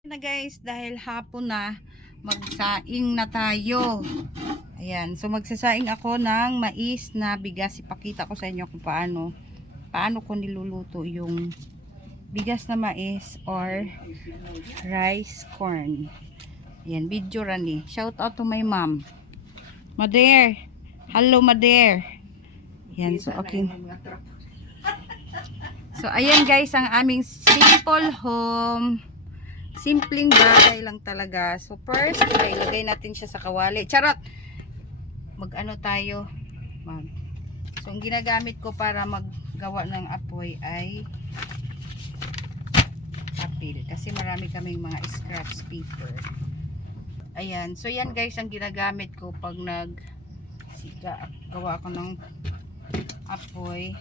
Na guys, dahil hapon na, magsaing na tayo. Ayan, so magsasaing ako ng mais na bigas. Ipakita ko sa inyo kung paano ko niluluto yung bigas na mais or rice corn. Ayan, video rani. Shout out to my mom. Mother. Hello, mother. Ayan, so okay. So ayan guys, ang aming simple home. Simpleng bagay lang talaga. So first, ilagay natin siya sa kawali. Charot! Mag-ano tayo? So ang ginagamit ko para maggawa ng apoy ay papel. Kasi marami kaming mga scratch paper. Ayan. So yan guys, ang ginagamit ko pag gawa ko ng apoy.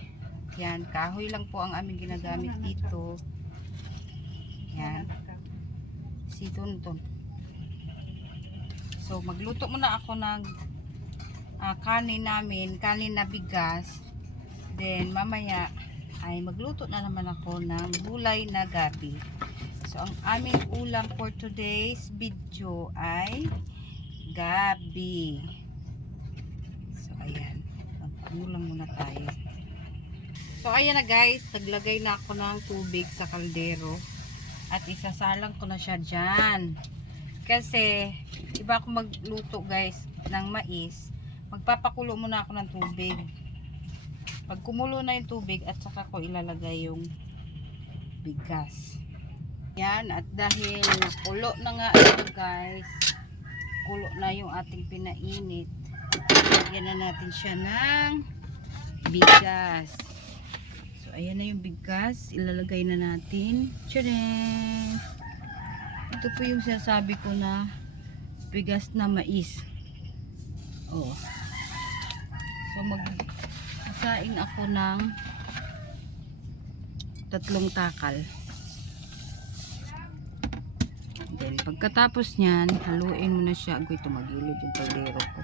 Yan. Kahoy lang po ang aming ginagamit dito. Yan. Si Tonton. So magluto muna ako ng kanin na bigas. Then mamaya ay magluto na naman ako ng gulay na gabi. So ang aming ulam for today's video ay gabi. So ayan, magpanulang muna tayo. So ayan na guys, naglagay na ako ng tubig sa kaldero. At isasalang ko na siya dyan. Kasi, iba ako magluto guys ng mais. Magpapakulo muna ako ng tubig. Pag kumulo na yung tubig, at saka ko ilalagay yung bigas. Yan, at dahil nakulo na nga ito guys. Kulo na yung ating pinainit. Lagyan na natin siya ng bigas. Ayan na yung bigas, ilalagay na natin. Tcharam! Ito po yung sinasabi ko na bigas na mais. Oh. So magsasaing ako ng 3 takal. Then pagkatapos niyan, haluin mo na siya. Agoy, tumagilid yung kaldero ko.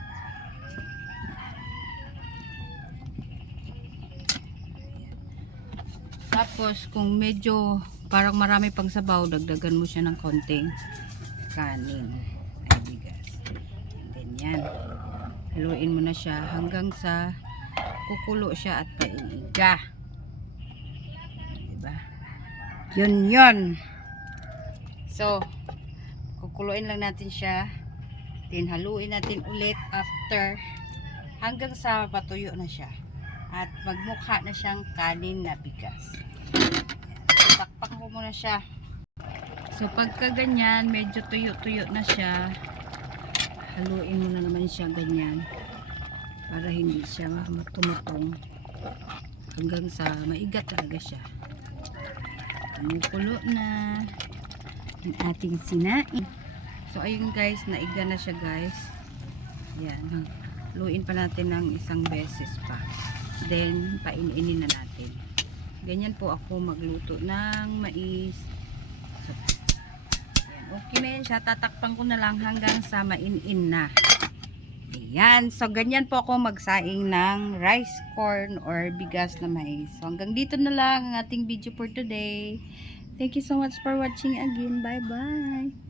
Tapos kung medyo parang marami pang sabaw, dagdagan mo siya ng konting kanin ay bigas. And then yan, haluin mo na siya hanggang sa kukulo siya at paiiga. Diba? Yun. So kukuluin lang natin siya, then haluin natin ulit after hanggang sa patuyo na siya at magmukha na siyang kanin na bigas. Takpak ko muna siya. So pagka ganyan, medyo tuyo-tuyo na siya, haluin mo na naman siya ganyan para hindi siya matumutong hanggang sa maigat talaga siya. Kumukulo na ang ating sinain. So ayun guys, naiga na siya guys. Yan, haluin pa natin ng isang beses pa. Then paininin na natin. Ganyan po ako magluto ng mais. So, ayan, okay na yan siya. Tatakpan ko na lang hanggang sa mainin na. Ayan. So ganyan po ako magsaing ng rice corn or bigas na mais. So hanggang dito na lang ang ating video for today. Thank you so much for watching again. Bye bye.